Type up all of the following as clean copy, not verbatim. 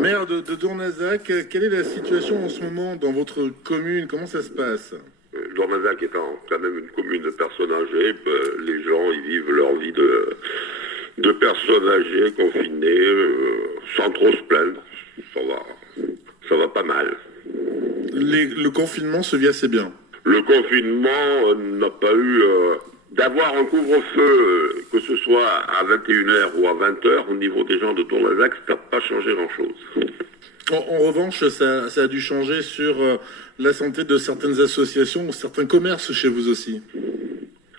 Maire de Dournazac, quelle est la situation en ce moment dans votre commune? Comment ça se passe? Dournazac étant quand même une commune de personnes âgées, les gens ils vivent leur vie de personnes âgées, confinées, sans trop se plaindre. Ça va pas mal. Le confinement se vit assez bien. Le confinement n'a pas eu... D'avoir un couvre-feu, que ce soit à 21h ou à 20h, au niveau des gens de Dournazac, ça n'a pas changé grand-chose. En revanche, ça a dû changer sur la santé de certaines associations ou certains commerces chez vous aussi.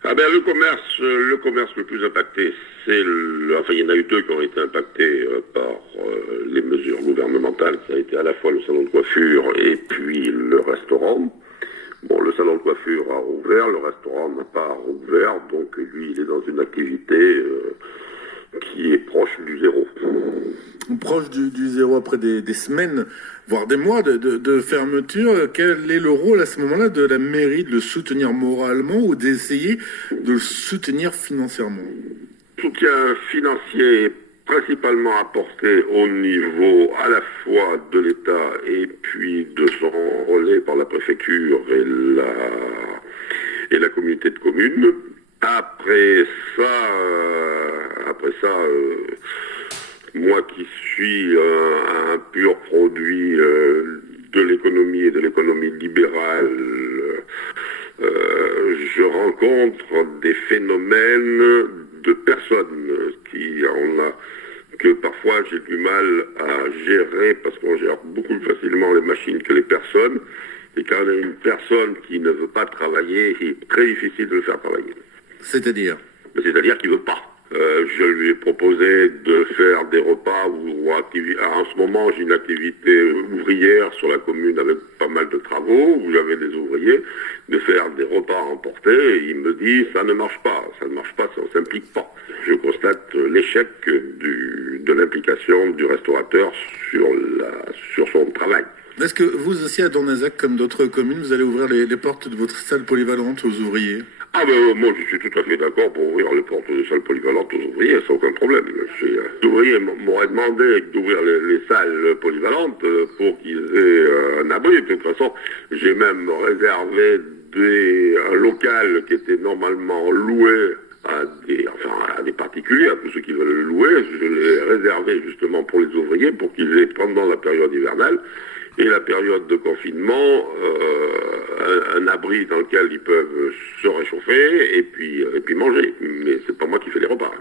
Ah ben le commerce le plus impacté, enfin il y en a eu deux qui ont été impactés par les mesures gouvernementales. Ça a été à la fois le salon de coiffure et puis le restaurant. Bon, le salon de coiffure a rouvert, le restaurant n'a pas rouvert, donc lui il est dans une activité qui est proche du zéro. Proche du zéro après des semaines, voire des mois de fermeture. Quel est le rôle à ce moment-là de la mairie, de le soutenir moralement ou d'essayer de le soutenir financièrement? Soutien financier est principalement apporté au niveau à la fois de l'État et puis de son relais par la préfecture et la communauté de communes. Après ça, moi qui suis un pur produit de l'économie et de l'économie libérale, je rencontre des phénomènes de personnes que parfois j'ai du mal à gérer parce qu'on gère beaucoup plus facilement les machines que les personnes. Et quand on a une personne qui ne veut pas travailler, il est très difficile de le faire travailler. C'est-à-dire? C'est-à-dire qu'il ne veut pas. Je lui ai proposé de faire des repas en ce moment j'ai une activité ouvrière sur la commune avec pas mal de travaux où j'avais des ouvriers, de faire des repas à emporter et il me dit ça ne marche pas, ça ne s'implique pas. Je constate l'échec de l'implication du restaurateur sur son travail. Est-ce que vous aussi à Dournazac, comme d'autres communes, vous allez ouvrir les portes de votre salle polyvalente aux ouvriers? Ah ben moi je suis tout à fait d'accord pour ouvrir les portes de salles polyvalentes aux ouvriers, sans aucun problème. Les ouvriers m'auraient demandé d'ouvrir les salles polyvalentes pour qu'ils aient un abri. De toute façon, j'ai même réservé un local qui était normalement loué à des particuliers, à tous ceux qui veulent le louer. Je l'ai réservé justement pour les ouvriers pour qu'ils aient pendant la période hivernale et la période de confinement, un abri dans lequel ils peuvent se réchauffer et puis manger. Mais c'est pas moi qui fais les repas.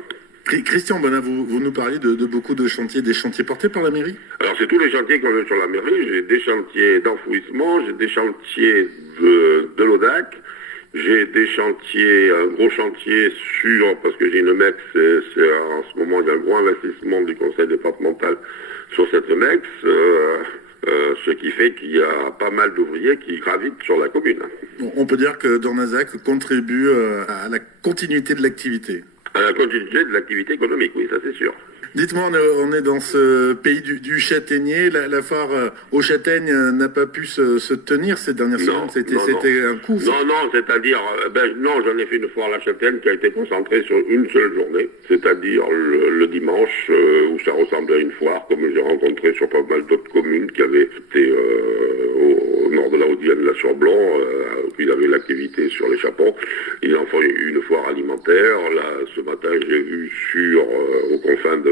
Christian Bonnat, vous nous parliez de beaucoup de chantiers, des chantiers portés par la mairie? Alors c'est tous les chantiers qu'on a sur la mairie. J'ai des chantiers d'enfouissement, j'ai des chantiers de l'ODAC, j'ai des chantiers, un gros chantier parce que j'ai une MEX, en ce moment il y a un gros investissement du conseil départemental sur cette MEX. Ce qui fait qu'il y a pas mal d'ouvriers qui gravitent sur la commune. On peut dire que Dournazac contribue à la continuité de l'activité. À la continuité de l'activité économique, oui, ça c'est sûr. Dites-moi, on est dans ce pays du châtaignier. La foire aux châtaignes n'a pas pu se tenir ces dernières semaines. C'était un coup. Non, c'est-à-dire, non, j'en ai fait une foire à la châtaigne qui a été concentrée sur une seule journée, c'est-à-dire le dimanche, où ça ressemblait à une foire, comme j'ai rencontré sur pas mal d'autres communes qui avaient été au nord de la Haute-Vienne, là sur Blanc, où ils avaient l'activité sur les chapons. Ils en font une foire alimentaire. Là, ce matin, j'ai vu aux confins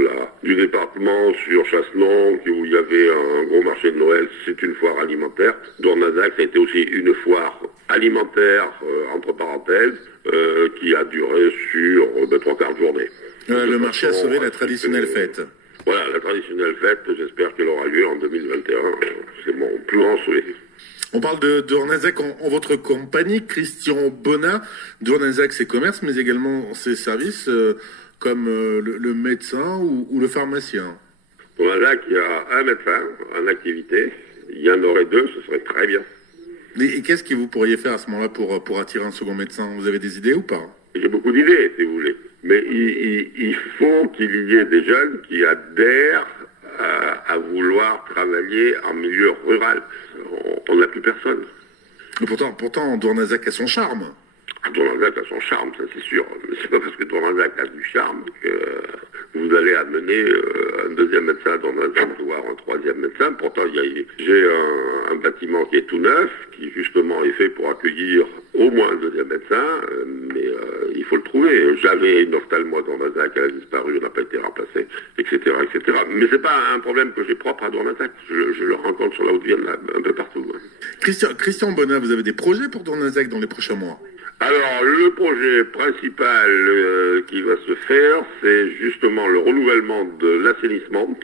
du département sur Chassenon, où il y avait un gros marché de Noël, c'est une foire alimentaire. Dournazac, ça a été aussi une foire alimentaire, entre parenthèses, qui a duré sur 3/4 de journée. Le marché a sauvé la traditionnelle fête. Voilà, la traditionnelle fête, j'espère qu'elle aura lieu en 2021. C'est mon plus grand souhait. On parle de Dournazac en votre compagnie, Christian Bonnat. Dournazac, ses commerces, mais également ses services, comme le médecin ou le pharmacien. Dournazac, il y a un médecin en activité. Il y en aurait deux, ce serait très bien. Et qu'est-ce que vous pourriez faire à ce moment-là pour attirer un second médecin? Vous avez des idées ou pas? J'ai beaucoup d'idées, si vous voulez. Mais il faut qu'il y ait des jeunes qui adhèrent à vouloir travailler en milieu rural. On n'a plus personne. Pourtant, Dournazac a son charme. Dournazac a son charme, ça c'est sûr. Mais c'est pas parce que Dournazac a du charme que vous allez amener un deuxième médecin dans voire un troisième médecin. Pourtant, j'ai un bâtiment qui est tout neuf, qui justement est fait pour accueillir au moins un deuxième médecin, mais il faut le trouver. J'avais une ophtalmo à Dormazac, elle a disparu, elle n'a pas été remplacée, etc., etc. Mais c'est pas un problème que j'ai propre à Dormazac. Je le rencontre sur la Haute-Vienne, un peu partout. Christian Bonnat, vous avez des projets pour Dornazac dans les prochains mois? Alors, le projet principal qui va se faire, c'est justement le renouvellement de l'assainissement,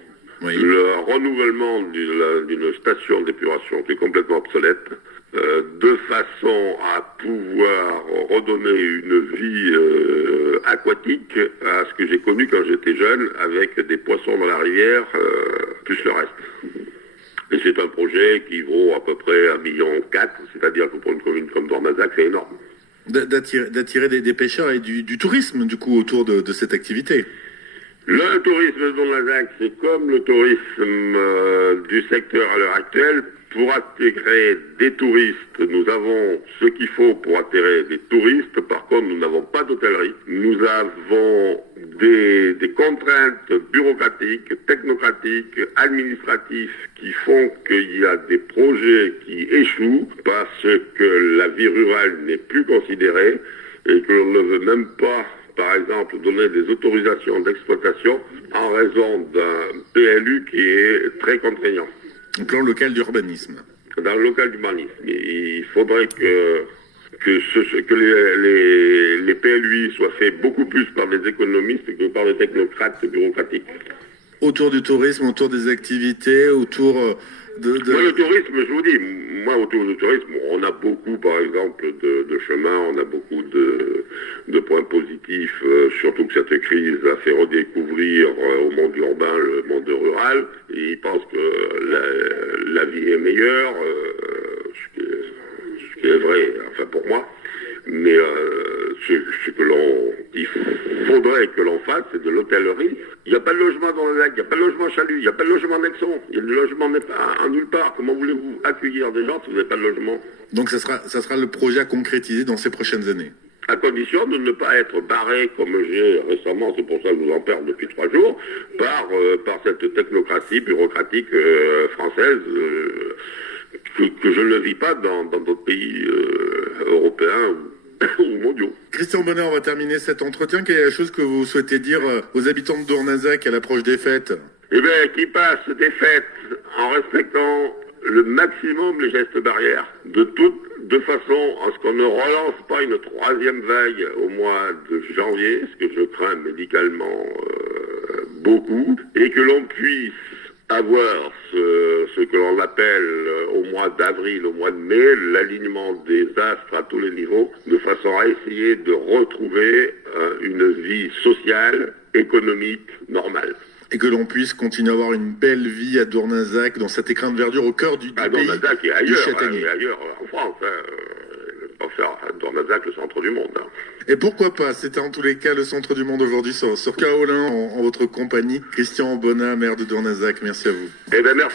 oui. Le renouvellement d'une station d'épuration qui est complètement obsolète, de façon à pouvoir redonner une vie aquatique à ce que j'ai connu quand j'étais jeune, avec des poissons dans la rivière, plus le reste. Et c'est un projet qui vaut à peu près 1,4 million, c'est-à-dire que pour une commune comme Dormazac, c'est énorme. D'attirer des pêcheurs et du tourisme, du coup, autour de cette activité. Le tourisme de Dormazac, c'est comme le tourisme du secteur à l'heure actuelle. Pour attirer des touristes, nous avons ce qu'il faut pour attirer des touristes. Par contre, nous n'avons pas d'hôtellerie. Nous avons des contraintes bureaucratiques, technocratiques, administratives qui font qu'il y a des projets qui échouent parce que la vie rurale n'est plus considérée et que l'on ne veut même pas, par exemple, donner des autorisations d'exploitation en raison d'un PLU qui est très contraignant. Au plan local d'urbanisme. Dans le local d'urbanisme. Il faudrait que les PLUI soient faits beaucoup plus par des économistes que par des technocrates bureaucratiques. Autour du tourisme, autour des activités, autour de... Moi, le tourisme, je vous dis, autour du tourisme, on a beaucoup, par exemple, de chemins, on a beaucoup de points positifs, surtout que cette crise a fait redécouvrir au monde urbain le monde rural. Et ils pensent que la vie est meilleure, ce qui est vrai, enfin pour moi. Mais ce que il faudrait que l'on fasse, c'est de l'hôtellerie. Il n'y a pas de logement dans le lac, il n'y a pas de logement chalut, il n'y a pas de logement Nexon, il y a du logement en nulle part. Comment voulez-vous accueillir des gens si vous n'avez pas de logement? Donc ça sera le projet à concrétiser dans ces prochaines années. À condition de ne pas être barré, comme j'ai récemment, c'est pour ça que je vous en parle depuis 3 jours, par cette technocratie bureaucratique française que je ne vis pas dans d'autres pays européens ou mondiaux. Christian Bonnat, on va terminer cet entretien. Quelle est la chose que vous souhaitez dire aux habitants de Dornazac à l'approche des fêtes? Eh bien, qu'ils passent des fêtes en respectant le maximum les gestes barrières, de façon à ce qu'on ne relance pas une 3e vague au mois de janvier, ce que je crains médicalement beaucoup, et que l'on puisse avoir ce que l'on appelle au mois d'avril, au mois de mai, l'alignement des astres à tous les niveaux, de façon à essayer de retrouver une vie sociale, économique, normale. Et que l'on puisse continuer à avoir une belle vie à Dornazac, dans cet écrin de verdure au cœur du pays, Dornazac et du ailleurs, Châtaignier. ailleurs en France. Pas faire Dornazac le centre du monde. Et pourquoi pas? C'était en tous les cas le centre du monde aujourd'hui sur Kaolin, en votre compagnie. Christian Bonnat, maire de Dornazac, merci à vous. Eh bien, merci.